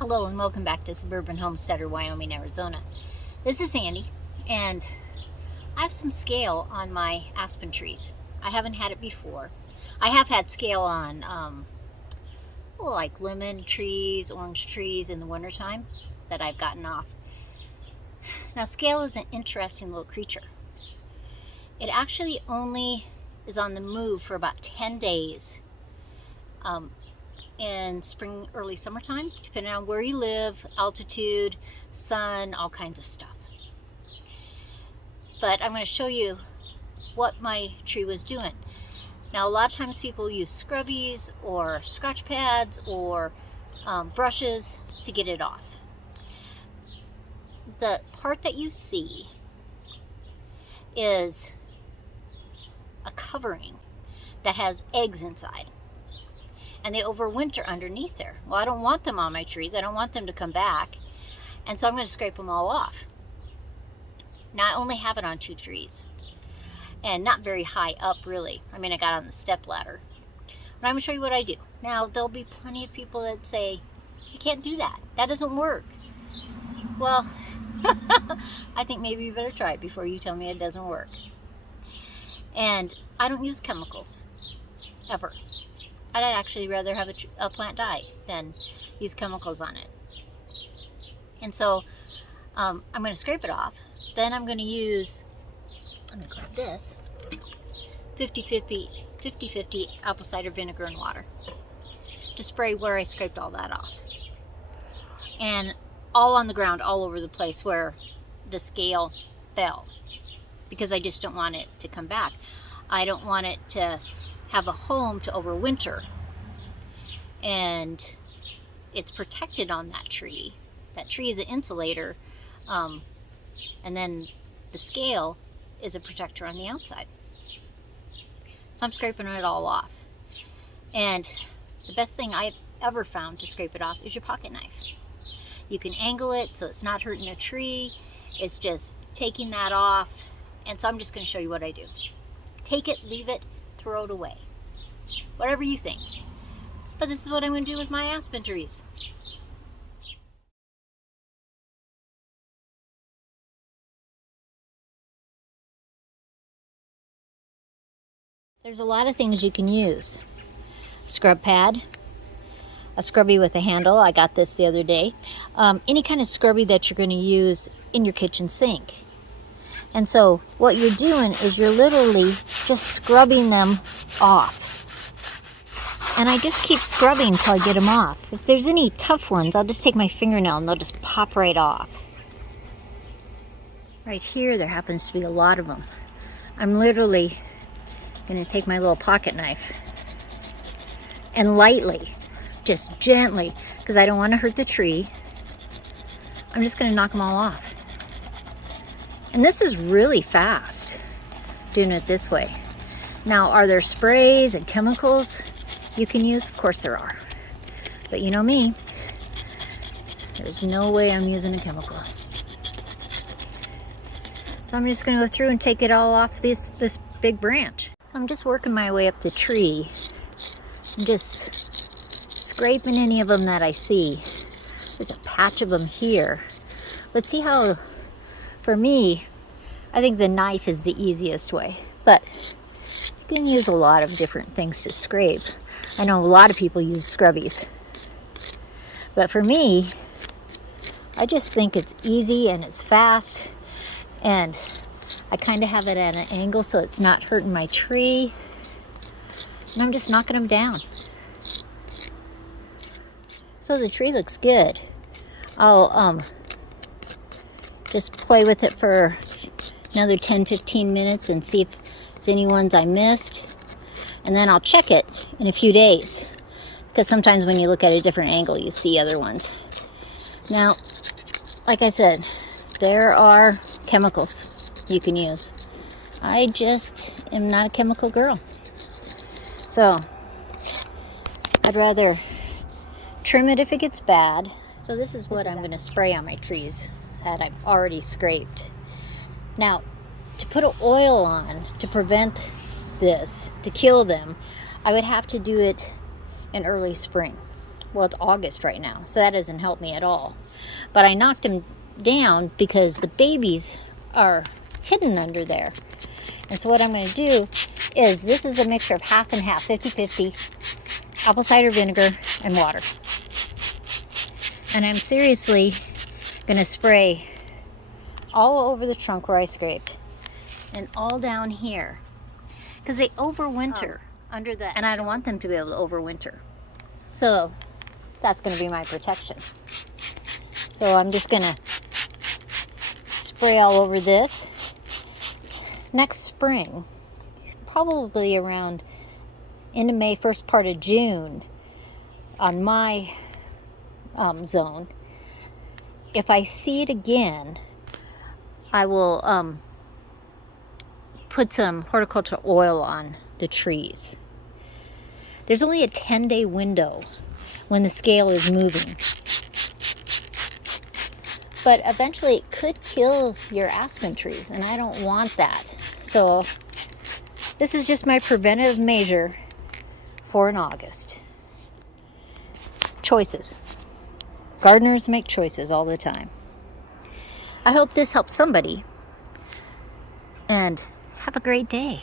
Hello and welcome back to Suburban Homesteader, Wyoming, Arizona. This is Sandi, and I have some scale on my aspen trees. I haven't had it before. I have had scale on like lemon trees, orange trees in the wintertime that I've gotten off. Now scale is an interesting little creature. It actually only is on the move for about 10 days. In spring, early summertime, depending on where you live, altitude, sun, all kinds of stuff. But I'm going to show you what my tree was doing. Now, a lot of times people use scrubbies or scratch pads or brushes to get it off. The part that you see is a covering that has eggs inside. And they overwinter underneath there. Well, I don't want them on my trees. I don't want them to come back. And so I'm going to scrape them all off. Now, I only have it on 2 trees. And not very high up, really. I mean, I got on the step ladder. But I'm going to show you what I do. Now, there'll be plenty of people that say, you can't do that. That doesn't work. Well, I think maybe you better try it before you tell me it doesn't work. And I don't use chemicals. Ever. I'd actually rather have a plant die than use chemicals on it. And so I'm going to scrape it off. Then I'm going to use, let me grab this, 50-50 apple cider vinegar and water to spray where I scraped all that off. And all on the ground, all over the place where the scale fell, because I just don't want it to come back. I don't want it to have a home to overwinter, and it's protected on that tree. That tree is an insulator, and then the scale is a protector on the outside. So I'm scraping it all off. And the best thing I've ever found to scrape it off is your pocket knife. You can angle it so it's not hurting a tree. It's just taking that off. And so I'm just going to show you what I do. Take it, leave it, throw it away. Whatever you think. But this is what I'm going to do with my aspen trees. There's a lot of things you can use. Scrub pad, a scrubby with a handle. I got this the other day. Any kind of scrubby that you're going to use in your kitchen sink. And so what you're doing is you're literally just scrubbing them off. And I just keep scrubbing until I get them off. If there's any tough ones, I'll just take my fingernail and they'll just pop right off. Right here, there happens to be a lot of them. I'm literally going to take my little pocket knife and lightly, just gently, because I don't want to hurt the tree, I'm just going to knock them all off. And this is really fast, doing it this way. Now, are there sprays and chemicals you can use? Of course there are. But you know me, there's no way I'm using a chemical. So I'm just going to go through and take it all off this big branch. So I'm just working my way up the tree. I'm just scraping any of them that I see. There's a patch of them here. Let's see how, for me, I think the knife is the easiest way. But you can use a lot of different things to scrape. I know a lot of people use scrubbies. But for me, I just think it's easy and it's fast. And I kind of have it at an angle so it's not hurting my tree. And I'm just knocking them down. So the tree looks good. I'll just play with it for another 10-15 minutes and see if there's any ones I missed. And then I'll check it in a few days. Because sometimes when you look at a different angle, you see other ones. Now, like I said, there are chemicals you can use. I just am not a chemical girl. So, I'd rather trim it if it gets bad. So this is what I'm going to spray on my trees that I've already scraped. Now, to put an oil on to prevent this, to kill them, I would have to do it in early spring. Well, it's August right now, so that doesn't help me at all. But I knocked them down because the babies are hidden under there. And so what I'm going to do is, this is a mixture of half and half, 50-50, apple cider vinegar and water. And I'm seriously going to spray all over the trunk where I scraped and all down here, because they overwinter under that, and I don't want them to be able to overwinter. So that's going to be my protection. So I'm just going to spray all over this. Next spring, probably around end of May, first part of June, on my zone, if I see it again, I will put some horticultural oil on the trees. There's only a 10-day window when the scale is moving. But eventually it could kill your aspen trees, and I don't want that. So this is just my preventive measure for in August. Choices. Gardeners make choices all the time. I hope this helps somebody, and have a great day.